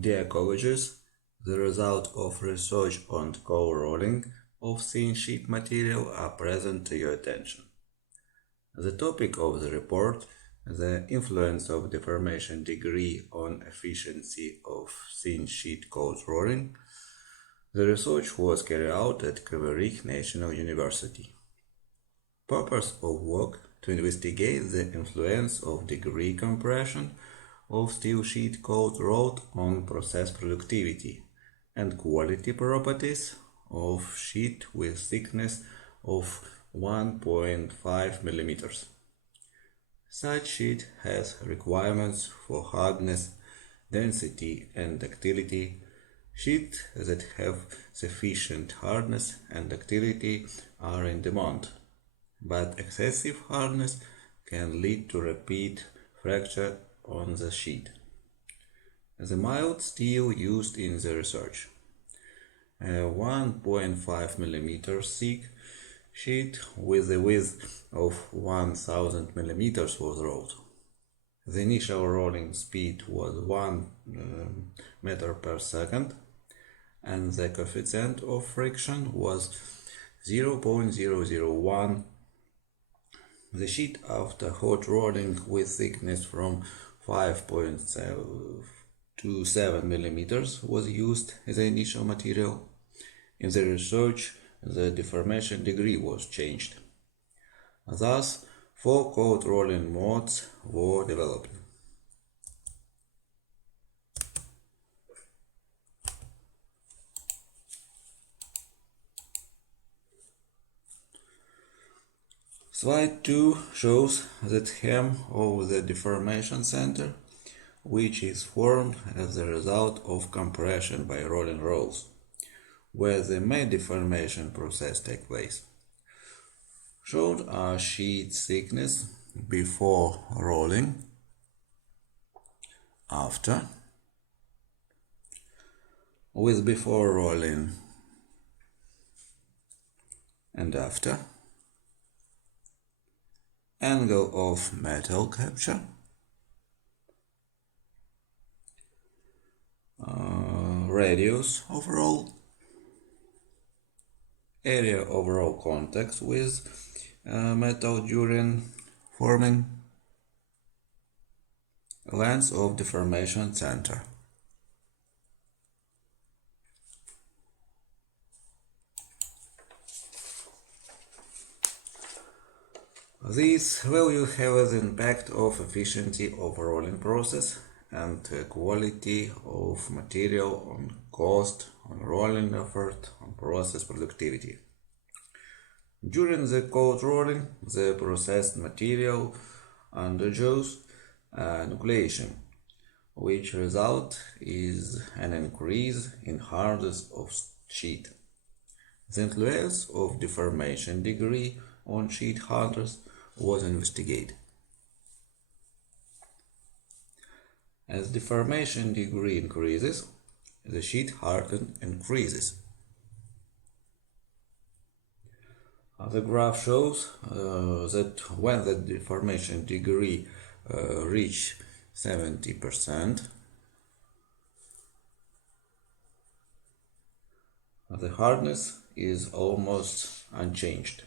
Dear colleagues, the result of research on cold rolling of thin sheet material are present to your attention. The topic of the report, the influence of deformation degree on efficiency of thin sheet cold rolling. The research was carried out at Kyiv National University. Purpose of work to investigate the influence of degree compression of steel sheet cold rolled on process productivity and quality properties of sheet with thickness of 1.5 millimeters. Such sheet has requirements for hardness, density and ductility. Sheets that have sufficient hardness and ductility are in demand, but excessive hardness can lead to repeat fracture on the sheet. The mild steel used in the research, a 1.5 mm thick sheet with a width of 1000 mm was rolled. The initial rolling speed was 1 meter per second and the coefficient of friction was 0.001. The sheet after hot rolling with thickness from 5.27 mm was used as the initial material. In the research, the deformation degree was changed. Thus, 4 cold rolling modes were developed. Slide 2 shows the hem of the deformation center, which is formed as a result of compression by rolling rolls, where the main deformation process takes place. Shown are sheet thickness before rolling, after, with before rolling and after, angle of metal capture, radius of roll, area of roll contact with metal during forming, length of deformation center. This value has the impact of efficiency of rolling process and quality of material on cost, on rolling effort, on process productivity. During the cold rolling, the processed material undergoes nucleation, which result is an increase in hardness of sheet. The influence of deformation degree on sheet hardness was investigated. As deformation degree increases, the sheet hardness increases. The graph shows that when the deformation degree reaches 70%, the hardness is almost unchanged.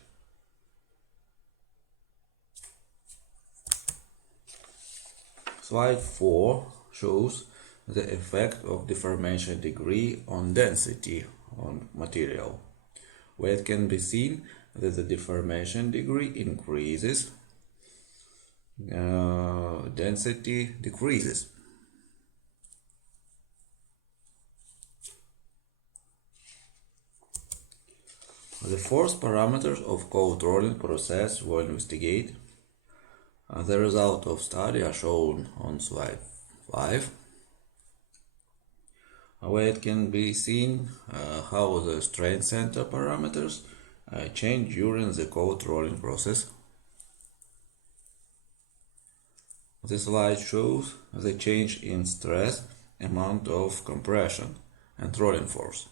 Slide 4 shows the effect of deformation degree on density on material, where it can be seen that the deformation degree increases, density decreases. The fourth parameters of cold rolling process were investigated. The result of study are shown on slide 5, where it can be seen how the strain center parameters change during the cold rolling process. This slide shows the change in stress, amount of compression and rolling force.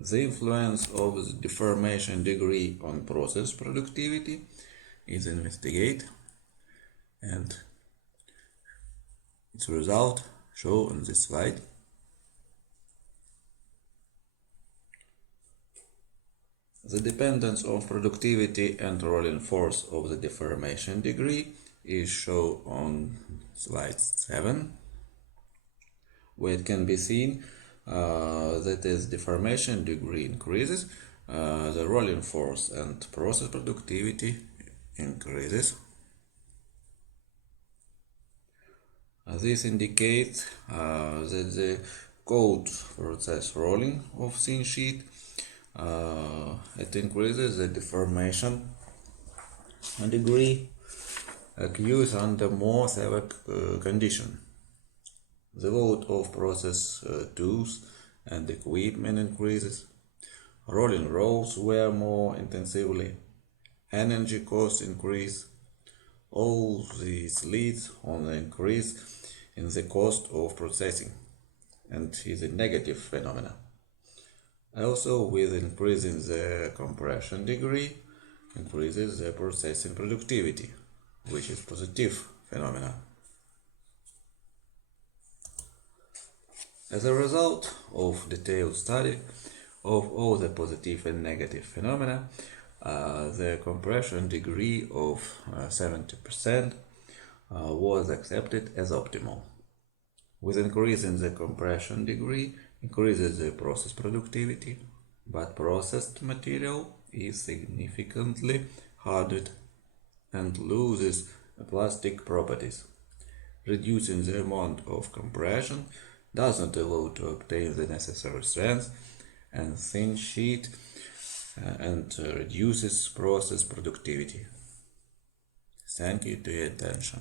The influence of the deformation degree on process productivity is investigated, and Its result shown on this slide. The dependence on productivity and rolling force of the deformation degree is shown on slide 7, where it can be seen that as deformation degree increases, the rolling force and process productivity increases. This indicates that the cold process rolling of thin sheet it increases the deformation degree occurs under more severe condition. The load of process tools and equipment increases. Rolling rolls wear more intensively. Energy costs increase. All this leads on the increase in the cost of processing and is a negative phenomenon. Also, with increasing the compression degree, increases the processing productivity, which is positive phenomenon. As a result of detailed study of all the positive and negative phenomena, the compression degree of 70% was accepted as optimal. With increasing the compression degree, increases the process productivity, but processed material is significantly hardened and loses plastic properties. Reducing the amount of compression does not allow to obtain the necessary strength and thin sheet and reduces process productivity. Thank you for your attention.